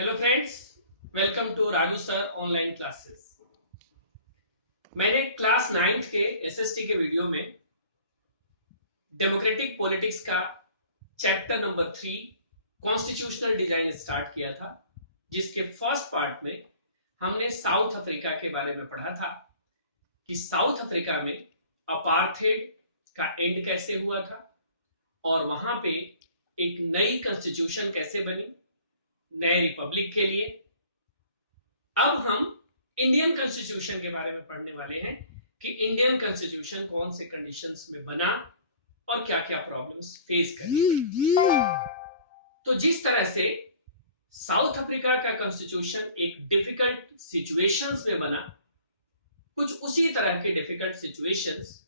Hello friends, welcome to Raju sir online classes. मैंने class 9th के SST के video में डेमोक्रेटिक पॉलिटिक्स का chapter number 3 constitutional design start किया था, जिसके फर्स्ट पार्ट में हमने साउथ अफ्रीका के बारे में पढ़ा था कि साउथ अफ्रीका में अपार्थेड का एंड कैसे हुआ था और वहां पे एक नई कॉन्स्टिट्यूशन कैसे बनी नए रिपब्लिक के लिए। अब हम इंडियन कॉन्स्टिट्यूशन के बारे में पढ़ने वाले हैं कि इंडियन कॉन्स्टिट्यूशन कौन से कंडीशंस में बना और क्या क्या प्रॉब्लम्स फेस करें। तो जिस तरह से साउथ अफ्रीका का कॉन्स्टिट्यूशन एक डिफिकल्ट सिचुएशंस में बना, कुछ उसी तरह के डिफिकल्ट सिचुएशंस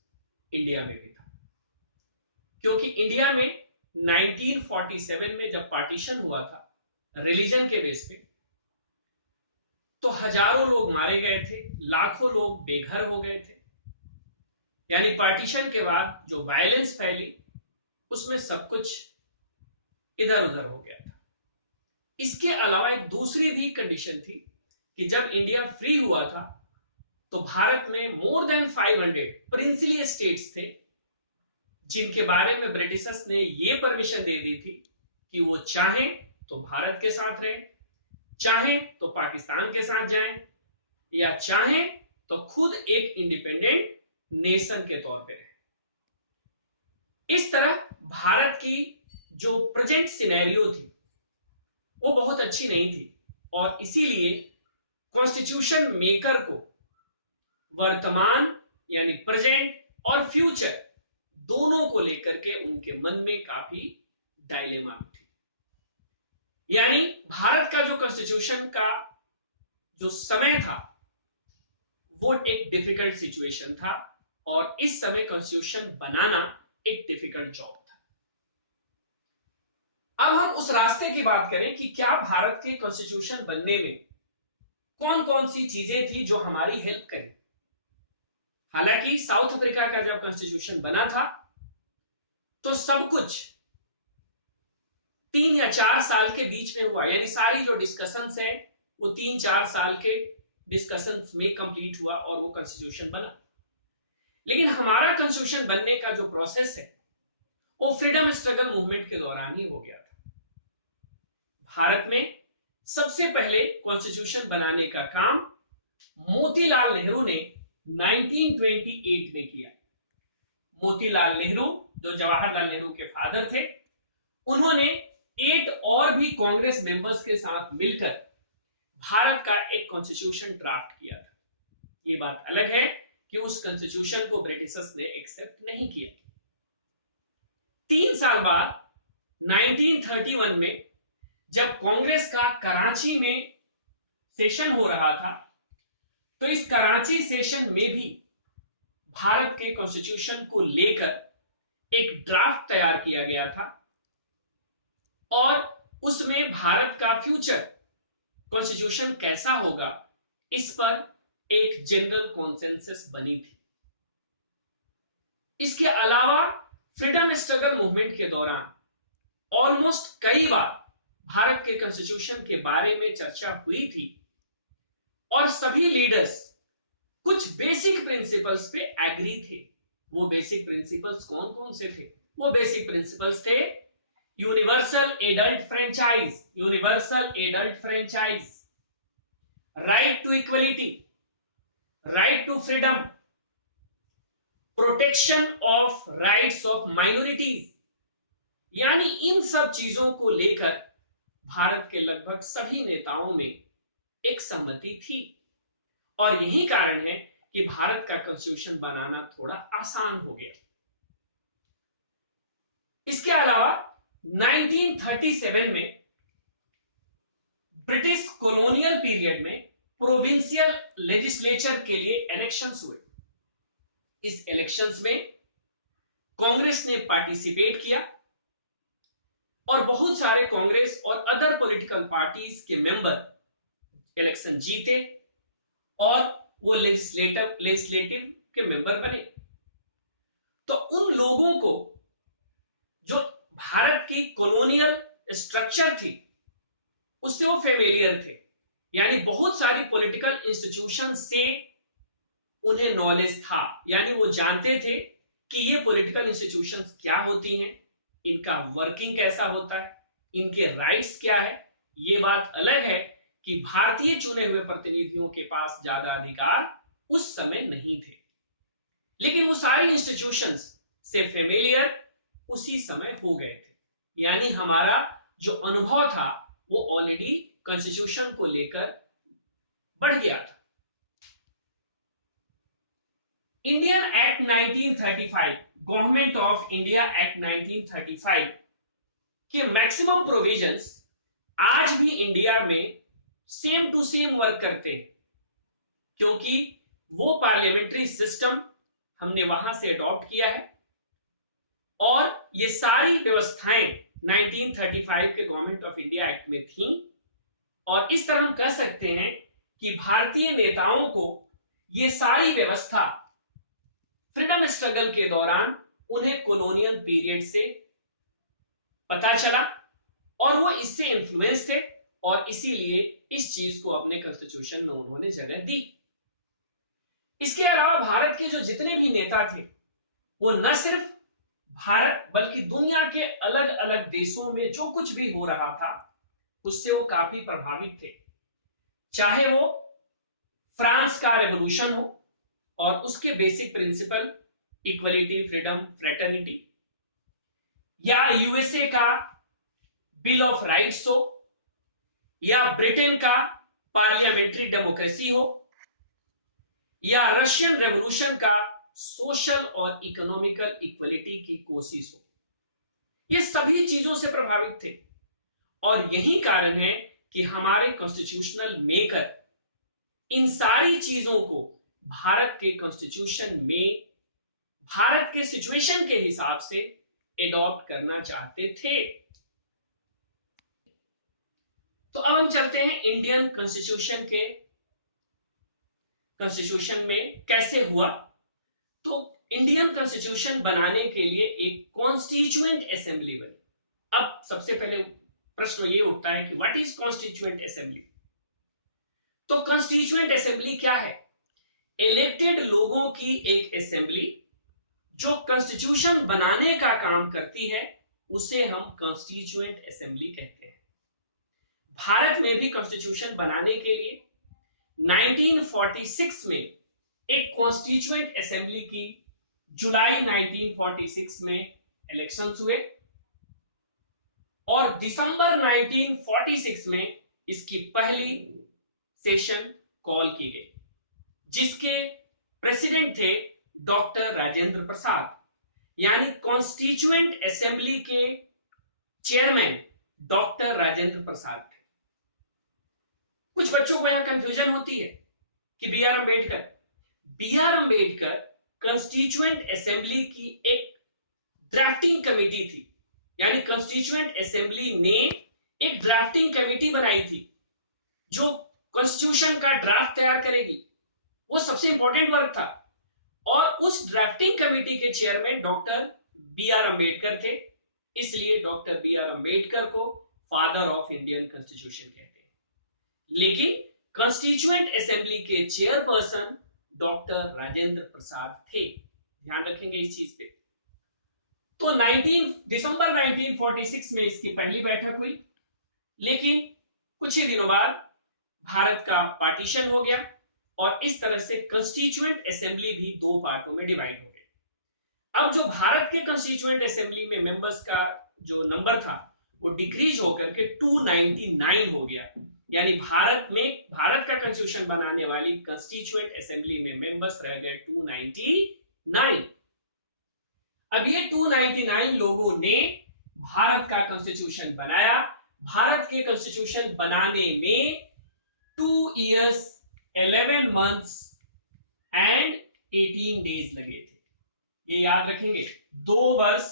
इंडिया में भी था, क्योंकि इंडिया में 1947 में जब पार्टीशन हुआ था रिलीजन के बेस पे, तो हजारों लोग मारे गए थे, लाखों लोग बेघर हो गए थे। यानी पार्टीशन के बाद जो वायलेंस फैली उसमें सब कुछ इधर उधर हो गया था। इसके अलावा एक दूसरी भी कंडीशन थी कि जब इंडिया फ्री हुआ था तो भारत में मोर देन 500 प्रिंसली स्टेट्स थे, जिनके बारे में ब्रिटिशर्स ने यह परमिशन दे दी थी कि वो चाहें तो भारत के साथ रहें, चाहे तो पाकिस्तान के साथ जाएं, या चाहे तो खुद एक इंडिपेंडेंट नेशन के तौर पे रहे। इस तरह भारत की जो प्रेजेंट सिनेरियो थी वो बहुत अच्छी नहीं थी और इसीलिए कॉन्स्टिट्यूशन मेकर को वर्तमान यानी प्रेजेंट और फ्यूचर दोनों को लेकर के उनके मन में काफी डायलेमा भी थी। यानी भारत का जो कॉन्स्टिट्यूशन का जो समय था वो एक डिफिकल्ट सिचुएशन था और इस समय कॉन्स्टिट्यूशन बनाना एक डिफिकल्ट जॉब था। अब हम उस रास्ते की बात करें कि क्या भारत के कॉन्स्टिट्यूशन बनने में कौन कौन सी चीजें थी जो हमारी हेल्प करी। हालांकि साउथ अफ्रीका का जब कॉन्स्टिट्यूशन बना था तो सब कुछ 3 या 4 साल के बीच में हुआ, यानी सारी जो डिस्कशंस है वो 3-4 साल के डिस्कशंस में कंप्लीट हुआ और वो कॉन्स्टिट्यूशन बना। लेकिन हमारा कॉन्स्टिट्यूशन बनने का जो प्रोसेस है वो फ्रीडम स्ट्रगल मूवमेंट के दौरान ही हो गया था। भारत में सबसे पहले कॉन्स्टिट्यूशन बनाने का काम मोतीलाल नेहरू ने 1928 में किया। मोतीलाल नेहरू जो जवाहरलाल नेहरू के फादर थे, उन्होंने 8 और भी कांग्रेस मेंबर्स के साथ मिलकर भारत का एक कॉन्स्टिट्यूशन ड्राफ्ट किया था। ये बात अलग है कि उस कॉन्स्टिट्यूशन को ब्रिटिशर्स ने एक्सेप्ट नहीं किया। 3 साल बाद 1931 में जब कांग्रेस का कराची में सेशन हो रहा था, तो इस कराची सेशन में भी भारत के कॉन्स्टिट्यूशन को लेकर एक ड्राफ्ट तैयार किया गया था और उसमें भारत का फ्यूचर कॉन्स्टिट्यूशन कैसा होगा इस पर एक जनरल कॉन्सेंसस बनी थी। इसके अलावा फ्रीडम स्ट्रगल मूवमेंट के दौरान ऑलमोस्ट कई बार भारत के कॉन्स्टिट्यूशन के बारे में चर्चा हुई थी और सभी लीडर्स कुछ बेसिक प्रिंसिपल्स पे एग्री थे। वो बेसिक प्रिंसिपल्स कौन कौन से थे? वो बेसिक प्रिंसिपल्स थे universal adult franchise, right to equality, right to freedom, protection of rights of minorities. यानी इन सब चीजों को लेकर भारत के लगभग सभी नेताओं में एक सहमति थी और यही कारण है कि भारत का कॉन्स्टिट्यूशन बनाना थोड़ा आसान हो गया। इसके अलावा 1937 में ब्रिटिश कॉलोनियल पीरियड में प्रोविंशियल लेजिस्लेचर के लिए इलेक्शंस हुए। इस इलेक्शंस में कांग्रेस ने पार्टिसिपेट किया और बहुत सारे कांग्रेस और अदर पॉलिटिकल पार्टीज के मेंबर इलेक्शन जीते और वो लेजिस्लेटिव के मेंबर बने। तो उन लोगों को जो भारत की कॉलोनियल स्ट्रक्चर थी उससे वो फेमिलियर थे, यानी बहुत सारी पॉलिटिकल इंस्टीट्यूशन से उन्हें नॉलेज था, यानी वो जानते थे कि ये पॉलिटिकल इंस्टीट्यूशंस क्या होती हैं, इनका वर्किंग कैसा होता है, इनके राइट्स क्या है। ये बात अलग है कि भारतीय चुने हुए प्रतिनिधियों के पास ज्यादा अधिकार उस समय नहीं थे, लेकिन वो सारी इंस्टीट्यूशंस से फेमिलियर उसी समय हो गए थे, यानी हमारा जो अनुभव था वो ऑलरेडी कॉन्स्टिट्यूशन को लेकर बढ़ गया था। Indian act 1935, government of India act 1935 के मैक्सिमम प्रोविजंस आज भी इंडिया में सेम टू सेम वर्क करते हैं, क्योंकि वो पार्लियामेंट्री सिस्टम हमने वहां से अडॉप्ट किया है और ये सारी व्यवस्थाएं 1935 के गवर्नमेंट ऑफ इंडिया एक्ट में थी। और इस तरह हम कह सकते हैं कि भारतीय नेताओं को ये सारी व्यवस्था फ्रीडम स्ट्रगल के दौरान उन्हें कॉलोनियल पीरियड से पता चला और वो इससे इन्फ्लुएंस थे और इसीलिए इस चीज को अपने कॉन्स्टिट्यूशन में उन्होंने जगह दी। इसके अलावा भारत के जो जितने भी नेता थे वो न सिर्फ भारत बल्कि दुनिया के अलग अलग देशों में जो कुछ भी हो रहा था उससे वो काफी प्रभावित थे, चाहे वो फ्रांस का रेवोल्यूशन हो और उसके basic principle equality, freedom, fraternity, या यूएसए का बिल ऑफ राइट्स हो, या ब्रिटेन का पार्लियामेंट्री डेमोक्रेसी हो, या रशियन रेवोल्यूशन का सोशल और इकोनॉमिकल इक्वलिटी की कोशिश हो। ये सभी चीजों से प्रभावित थे और यही कारण है कि हमारे कॉन्स्टिट्यूशनल मेकर इन सारी चीजों को भारत के कॉन्स्टिट्यूशन में भारत के सिचुएशन के हिसाब से एडॉप्ट करना चाहते थे। तो अब हम चलते हैं इंडियन कॉन्स्टिट्यूशन में कैसे हुआ। तो इंडियन कॉन्स्टिट्यूशन बनाने के लिए एक कॉन्स्टिट्यूएंट असेंबली बनी। अब सबसे पहले प्रश्न ये उठता है कि व्हाट इज कॉन्स्टिट्यूएंट असेंबली। तो कॉन्स्टिट्यूएंट असेंबली क्या है? इलेक्टेड लोगों की एक असेंबली जो कॉन्स्टिट्यूशन बनाने का काम करती है, उसे हम कॉन्स्टिट्यूएंट असेंबली कहते हैं। भारत में भी कॉन्स्टिट्यूशन बनाने के लिए 1946 में एक कॉन्स्टिट्यूएंट असेंबली की जुलाई 1946 में इलेक्शंस हुए और दिसंबर 1946 में इसकी पहली सेशन कॉल की गई, जिसके प्रेसिडेंट थे डॉक्टर राजेंद्र प्रसाद, यानी कॉन्स्टिट्यूएंट असेंबली के चेयरमैन डॉक्टर राजेंद्र प्रसाद थे। कुछ बच्चों को यह कंफ्यूजन होती है कि B R Ambedkar constituent assembly की एक ड्राफ्टिंग कमेटी थी, यानी कॉन्स्टिट्यूएंट असेंबली ने एक ड्राफ्टिंग कमेटी बनाई थी जो कॉन्स्टिट्यूशन का ड्राफ्ट तैयार करेगी। वो सबसे इंपॉर्टेंट वर्क था और उस ड्राफ्टिंग कमेटी के chairman doctor B R Ambedkar थे, इसलिए डॉक्टर बी आर अंबेडकर को फादर ऑफ इंडियन कॉन्स्टिट्यूशन कहते हैं। लेकिन कॉन्स्टिट्यूएंट असेंबली के चेयरपर्सन डॉक्टर राजेंद्र प्रसाद थे, ध्यान रखेंगे इस चीज पे। तो दिसंबर 1946 में इसकी पहली बैठक हुई, लेकिन कुछ ही दिनों बाद भारत का पार्टीशन हो गया और इस तरह से कॉन्स्टिट्यूएंट असेंबली भी दो पार्टों में डिवाइड हो गई। अब जो भारत के कॉन्स्टिट्यूएंट असेंबली में मेंबर्स का जो नंबर था वो डिक्रीज होकर के 299 हो गया, यानी भारत का कॉन्स्टिट्यूशन बनाने वाली कॉन्स्टिट्यूएंट असेंबली में मेंबर्स रह गए 299। अब ये 299 लोगों ने भारत का कॉन्स्टिट्यूशन बनाया। भारत के कॉन्स्टिट्यूशन बनाने में 2 years 11 months and 18 days लगे थे। ये याद रखेंगे, 2 वर्ष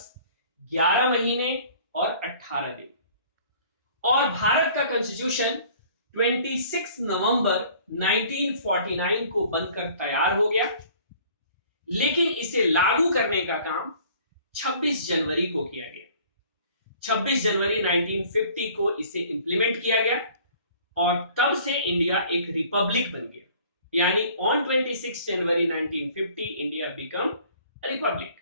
11 महीने और 18 दिन। और भारत का कॉन्स्टिट्यूशन 26 नवंबर 1949 को बनकर तैयार हो गया, लेकिन इसे लागू करने का काम 26 जनवरी को किया गया। 26 जनवरी 1950 को इसे इंप्लीमेंट किया गया और तब से इंडिया एक रिपब्लिक बन गया, यानी on 26 January 1950 India become Republic.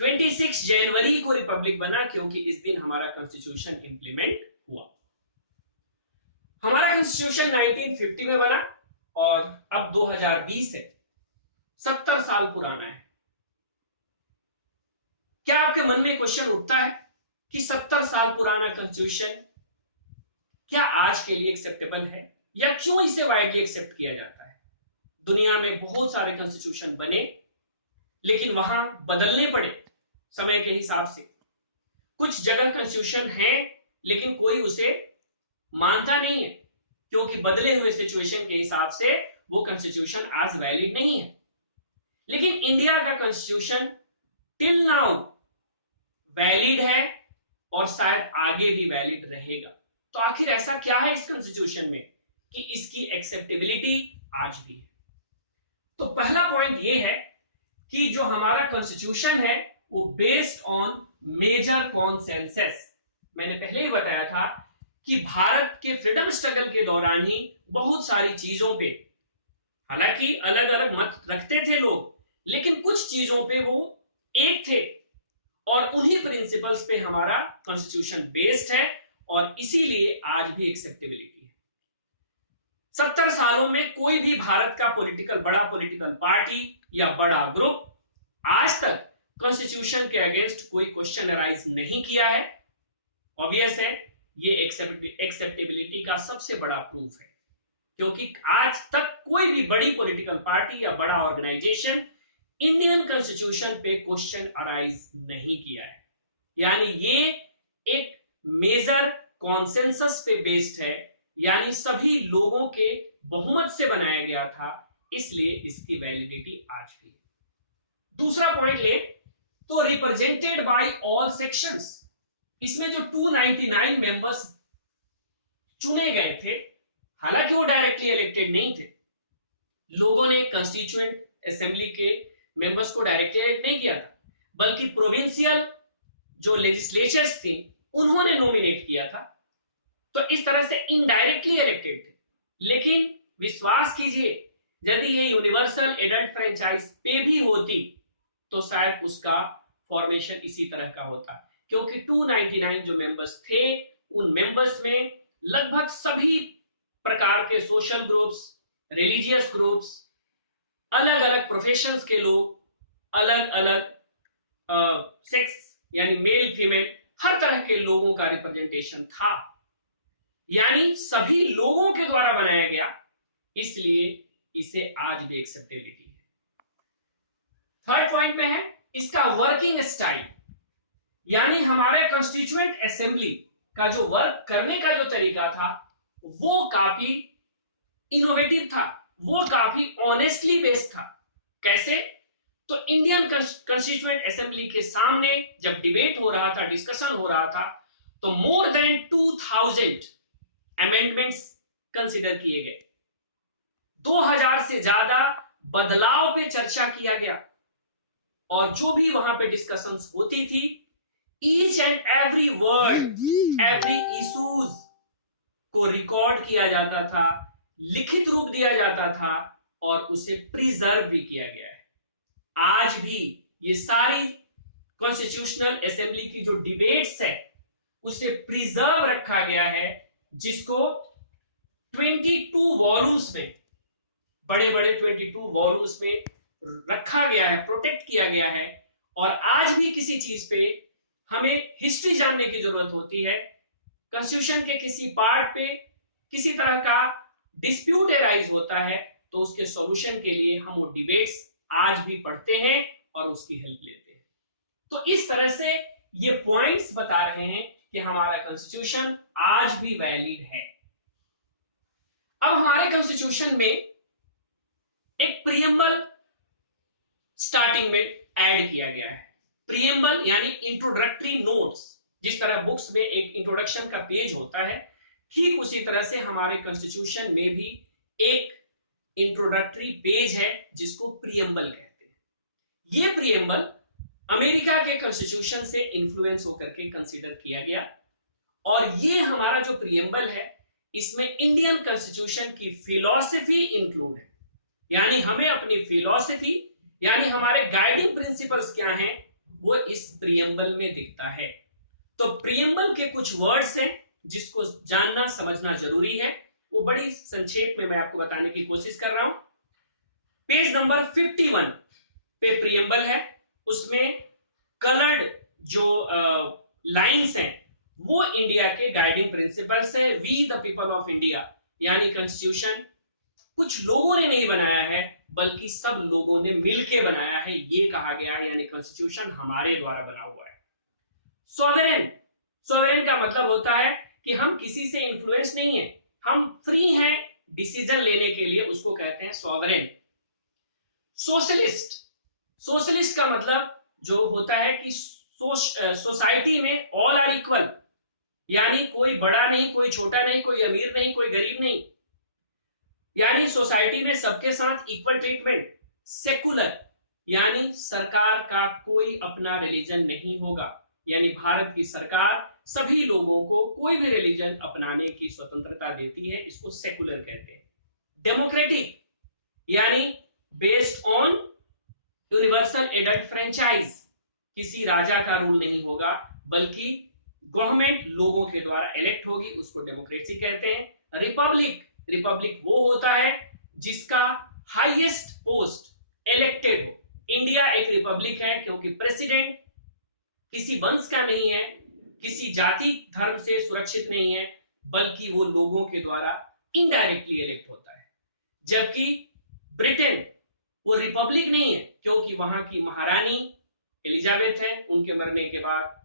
26 जनवरी को रिपब्लिक बना क्योंकि इस दिन हमारा कॉन्स्टिट्यूशन इंप्लीमेंट हुआ। हमारा कॉन्स्टिट्यूशन 1950 में बना और अब 2020 है, 70 साल पुराना है। क्या आपके मन में क्वेश्चन उठता है कि 70 साल पुराना कॉन्स्टिट्यूशन क्या आज के लिए एक्सेप्टेबल है, या क्यों इसे वाइडली एक्सेप्ट किया जाता है? दुनिया में बहुत सारे कॉन्स्टिट्यूशन बने, लेकिन वहां बदलने पड़े समय के हिसाब से। कुछ जगह कॉन्स्टिट्यूशन है लेकिन कोई उसे मानता नहीं है, क्योंकि बदले हुए सिचुएशन के हिसाब से वो कॉन्स्टिट्यूशन आज वैलिड नहीं है। लेकिन इंडिया का कॉन्स्टिट्यूशन टिल नाउ वैलिड है और शायद आगे भी वैलिड रहेगा। तो आखिर ऐसा क्या है इस कॉन्स्टिट्यूशन में कि इसकी एक्सेप्टेबिलिटी आज भी है? तो पहला पॉइंट ये है कि जो हमारा कॉन्स्टिट्यूशन है वो बेस्ड ऑन मेजर कॉन्सेंसस। मैंने पहले ही बताया था कि भारत के फ्रीडम स्ट्रगल के दौरान ही बहुत सारी चीजों पे, हालांकि अलग अलग मत रखते थे लोग, लेकिन कुछ चीजों पे वो एक थे और उन्हीं प्रिंसिपल्स पे हमारा कॉन्स्टिट्यूशन बेस्ड है और इसीलिए आज भी एक्सेप्टेबिलिटी है। 70 सालों में कोई भी भारत का बड़ा पॉलिटिकल पार्टी या बड़ा ग्रुप आज तक कॉन्स्टिट्यूशन के अगेंस्ट कोई क्वेश्चन राइज नहीं किया है। ऑब्वियस है, ये एक्सेप्टेबिलिटी का सबसे बड़ा प्रूफ है, क्योंकि आज तक कोई भी बड़ी पॉलिटिकल पार्टी या बड़ा ऑर्गेनाइजेशन इंडियन कॉन्स्टिट्यूशन पे क्वेश्चन अराइज नहीं किया है। यानी ये एक मेजर कॉन्सेंसस पे बेस्ड है, यानी सभी लोगों के बहुमत से बनाया गया था, इसलिए इसकी वैलिडिटी आज भी है। दूसरा पॉइंट ले तो रिप्रेजेंटेड बाय ऑल सेक्शंस, इसमें जो 299 मेंबर्स चुने गए थे, हालांकि वो डायरेक्टली इलेक्टेड नहीं थे, लोगों ने कॉन्स्टिट्यूएंट असेंबली के मेंबर्स को डायरेक्टली इलेक्ट नहीं किया था, बल्कि प्रोविंशियल जो लेजिस्लेचर्स थी उन्होंने नॉमिनेट किया था। तो इस तरह से इनडायरेक्टली इलेक्टेड थे। लेकिन विश्वास कीजिए, यदि ये यूनिवर्सल एडल्ट फ्रेंचाइज पे भी होती तो शायद उसका फॉर्मेशन इसी तरह का होता, क्योंकि 299 जो मेंबर्स थे उन मेंबर्स में लगभग सभी प्रकार के सोशल ग्रुप्स, रिलीजियस ग्रुप्स, अलग अलग प्रोफेशंस के लोग, अलग अलग सेक्स यानी मेल फीमेल, हर तरह के लोगों का रिप्रेजेंटेशन था, यानी सभी लोगों के द्वारा बनाया गया, इसलिए इसे आज भी एक्सेप्टेबिलिटी है। थर्ड पॉइंट में है इसका वर्किंग स्टाइल, यानी हमारे कॉन्स्टिट्यूएंट असेंबली का जो वर्क करने का जो तरीका था वो काफी इनोवेटिव था, वो काफी ऑनेस्टली बेस्ड था। कैसे? तो इंडियन कॉन्स्टिट्यूएंट असेंबली के सामने जब डिबेट हो रहा था, डिस्कशन हो रहा था, तो मोर देन 2000 अमेंडमेंट्स कंसीडर किए गए, 2000 से ज्यादा बदलाव पे चर्चा किया गया, और जो भी वहां पे डिस्कशंस होती थी, each and every word, every issues को रिकॉर्ड किया जाता था, लिखित रूप दिया जाता था और उसे प्रिजर्व भी किया गया है। आज भी ये सारी कॉन्स्टिट्यूशनल असेंबली की जो डिबेट्स है उसे प्रिजर्व रखा गया है, जिसको 22 वॉल्यूम्स में, बड़े बड़े 22 वॉल्यूम्स में रखा गया है, प्रोटेक्ट किया गया है। और आज भी किसी चीज पे हमें हिस्ट्री जानने की जरूरत होती है, कॉन्स्टिट्यूशन के किसी पार्ट पे किसी तरह का डिस्प्यूट अराइज होता है, तो उसके सॉल्यूशन के लिए हम वो डिबेट्स आज भी पढ़ते हैं और उसकी हेल्प लेते हैं। तो इस तरह से ये पॉइंट्स बता रहे हैं कि हमारा कॉन्स्टिट्यूशन आज भी वैलिड है। अब हमारे कॉन्स्टिट्यूशन में एक प्रीएम्बल स्टार्टिंग में ऐड किया गया है। प्रीएम्बल यानी इंट्रोडक्टरी नोट्स, जिस तरह बुक्स में एक इंट्रोडक्शन का पेज होता है, ठीक उसी तरह से हमारे कॉन्स्टिट्यूशन में भी एक इंट्रोडक्टरी पेज है जिसको प्रीएम्बल कहते हैं। ये प्रीएम्बल अमेरिका के कॉन्स्टिट्यूशन से इंफ्लुएंस होकर के कंसीडर किया गया, और ये हमारा जो प्रीएम्बल है इसमें इंडियन कॉन्स्टिट्यूशन की फिलॉसफी इंक्लूड है, यानी हमें अपनी फिलॉसफी यानी हमारे गाइडिंग प्रिंसिपल्स क्या हैं वो इस प्रियम्बल में दिखता है। तो प्रियम्बल के कुछ वर्ड्स हैं जिसको जानना समझना जरूरी है, वो बड़ी संक्षेप में मैं आपको बताने की कोशिश कर रहा हूं। पेज नंबर 51 पे प्रियम्बल है, उसमें कलर्ड जो लाइंस हैं वो इंडिया के गाइडिंग प्रिंसिपल्स हैं। We the people of India, यानी कॉन्स्टिट्यूशन कुछ लोगों ने नहीं बनाया है बल्कि सब लोगों ने मिलकर बनाया है, ये कहा गया है, यानी कॉन्स्टिट्यूशन हमारे द्वारा बना हुआ है। सॉवरेन, सॉवरेन का मतलब होता है कि हम किसी से इन्फ्लुएंस नहीं है, हम फ्री हैं डिसीजन लेने के लिए, उसको कहते हैं सॉवरेन। सोशलिस्ट, सोशलिस्ट का मतलब जो होता है कि सोसाइटी में ऑल आर इक्वल, यानी कोई बड़ा नहीं, कोई छोटा नहीं, कोई अमीर नहीं, कोई गरीब नहीं, यानी सोसाइटी में सबके साथ इक्वल ट्रीटमेंट। सेकुलर, यानी सरकार का कोई अपना रिलीजन नहीं होगा, यानी भारत की सरकार सभी लोगों को कोई भी रिलीजन अपनाने की स्वतंत्रता देती है, इसको सेकुलर कहते हैं। डेमोक्रेटिक, यानी based on universal adult franchise, किसी राजा का रूल नहीं होगा बल्कि गवर्नमेंट लोगों के द्वारा इलेक्ट होगी, उसको डेमोक्रेसी कहते हैं। रिपब्लिक, रिपब्लिक वो होता है जिसका हाईएस्ट पोस्ट इलेक्टेड हो। इंडिया एक रिपब्लिक है क्योंकि प्रेसिडेंट किसी वंश का नहीं है, किसी जाति धर्म से सुरक्षित नहीं है, बल्कि वो लोगों के द्वारा इनडायरेक्टली इलेक्ट होता है। जबकि ब्रिटेन वो रिपब्लिक नहीं है क्योंकि वहां की महारानी एलिजाबेथ है, उनके मरने के बाद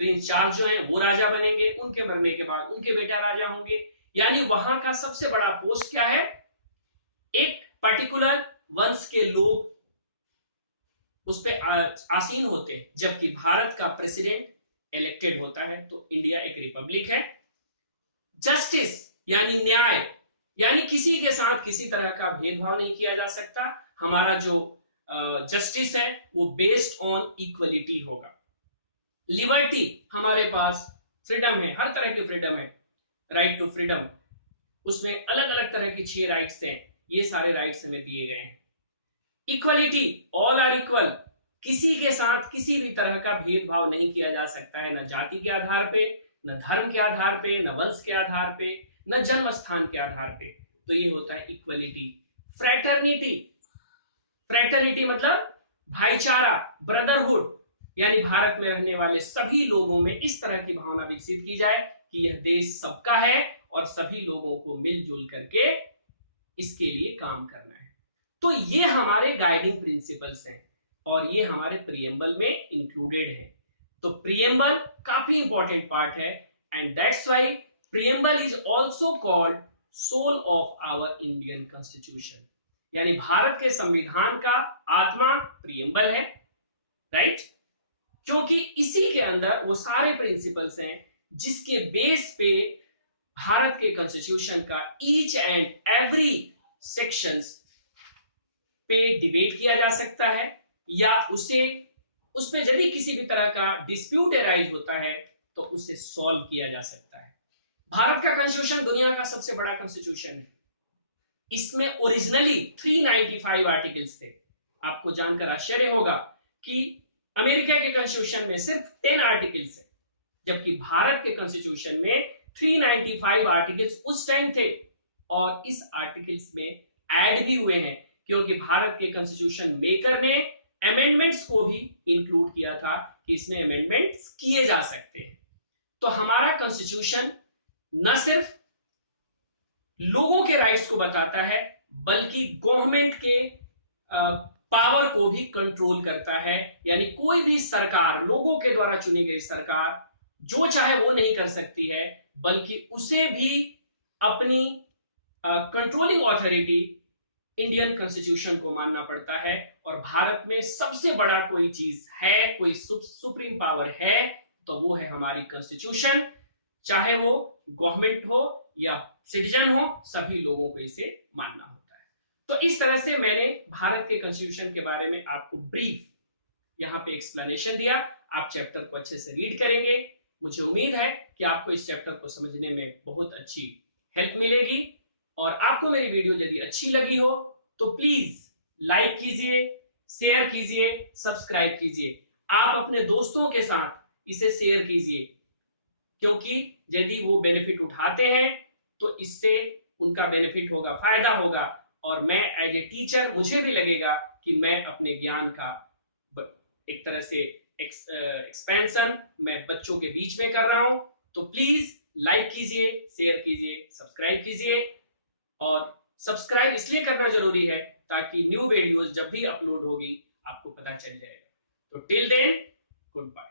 प्रिंस चार्ल्स जो है वो राजा बनेंगे, उनके मरने के बाद उनके बेटा राजा होंगे, यानी वहां का सबसे बड़ा पोस्ट क्या है, एक पर्टिकुलर वंश के लोग उस पे आसीन होते हैं, जबकि भारत का प्रेसिडेंट इलेक्टेड होता है। तो इंडिया एक रिपब्लिक है। जस्टिस यानी न्याय, यानी किसी के साथ किसी तरह का भेदभाव नहीं किया जा सकता, हमारा जो जस्टिस है वो बेस्ड ऑन इक्वलिटी होगा। लिबर्टी, हमारे पास फ्रीडम है, हर तरह की फ्रीडम है, राइट टू फ्रीडम, उसमें अलग अलग तरह की 6 राइट्स हैं, ये सारे राइट्स हमें दिए गए हैं। इक्वलिटी, ऑल आर इक्वल, किसी के साथ किसी भी तरह का भेदभाव नहीं किया जा सकता है, न जाति के आधार पे, न धर्म के आधार पे, न वंश के आधार पे, न जन्म स्थान के आधार पे, तो ये होता है इक्वलिटी। फ्रैटर्निटी, फ्रैटर्निटी मतलब भाईचारा, ब्रदरहुड, यानी भारत में रहने वाले सभी लोगों में इस तरह की भावना विकसित की जाए कि यह देश सबका है और सभी लोगों को मिलजुल करके इसके लिए काम करना है। तो ये हमारे गाइडिंग प्रिंसिपल्स हैं और ये हमारे प्रियम्बल में इंक्लूडेड है। तो प्रियम्बल काफी इंपॉर्टेंट पार्ट है and that's why preamble is also called soul of our Indian constitution, यानी भारत के संविधान का आत्मा प्रियम्बल है, राइट? क्योंकि इसी के अंदर वो सारे प्रिंसिपल्स हैं जिसके बेस पे भारत के कॉन्स्टिट्यूशन का ईच एंड एवरी सेक्शंस पे डिबेट किया जा सकता है, या उस पे यदि किसी भी तरह का डिस्प्यूट अराइज होता है तो उसे सॉल्व किया जा सकता है। भारत का कॉन्स्टिट्यूशन दुनिया का सबसे बड़ा कॉन्स्टिट्यूशन है। इसमें ओरिजिनली 395 आर्टिकल्स थे। आपको जानकर आश्चर्य होगा कि अमेरिका के कॉन्स्टिट्यूशन में सिर्फ 10 आर्टिकल्स है, जबकि भारत के कॉन्स्टिट्यूशन में 395 आर्टिकल्स उस टाइम थे और इस आर्टिकल्स में ऐड भी हुए हैं क्योंकि भारत के कॉन्स्टिट्यूशन मेकर ने अमेंडमेंट्स को भी इंक्लूड किया था कि इसमें अमेंडमेंट्स किए जा सकते हैं। तो हमारा कॉन्स्टिट्यूशन न सिर्फ लोगों के राइट्स को बताता है बल्कि गवर्नमेंट के पावर को भी कंट्रोल करता है, यानी कोई भी सरकार, लोगों के द्वारा चुनी गई सरकार जो चाहे वो नहीं कर सकती है, बल्कि उसे भी अपनी कंट्रोलिंग ऑथोरिटी इंडियन कॉन्स्टिट्यूशन को मानना पड़ता है। और भारत में सबसे बड़ा कोई चीज है, कोई सुप्रीम पावर है, तो वो है हमारी कॉन्स्टिट्यूशन, चाहे वो गवर्नमेंट हो या सिटीजन हो, सभी लोगों को इसे मानना होता है। तो इस तरह से मैंने भारत के कॉन्स्टिट्यूशन के बारे में आपको ब्रीफ यहाँ पे एक्सप्लेनेशन दिया। आप चैप्टर को अच्छे से रीड करेंगे, मुझे उम्मीद है कि आपको इस चैप्टर को समझने में बहुत अच्छी हेल्प मिलेगी। और आपको मेरी वीडियो यदि अच्छी लगी हो तो प्लीज लाइक कीजिए, शेयर कीजिए, सब्सक्राइब कीजिए। आप अपने दोस्तों के साथ इसे शेयर कीजिए, क्योंकि यदि वो बेनिफिट उठाते हैं तो इससे उनका बेनिफिट होगा, फायदा होगा। और मैं एज ए टीचर, मुझे भी लगेगा कि मैं अपने ज्ञान का एक तरह से एक्सपेंशन मैं बच्चों के बीच में कर रहा हूं। तो प्लीज लाइक कीजिए, शेयर कीजिए, सब्सक्राइब कीजिए। और सब्सक्राइब इसलिए करना जरूरी है ताकि न्यू वीडियोस जब भी अपलोड होगी आपको पता चल जाएगा। तो टिल देन, गुड बाय।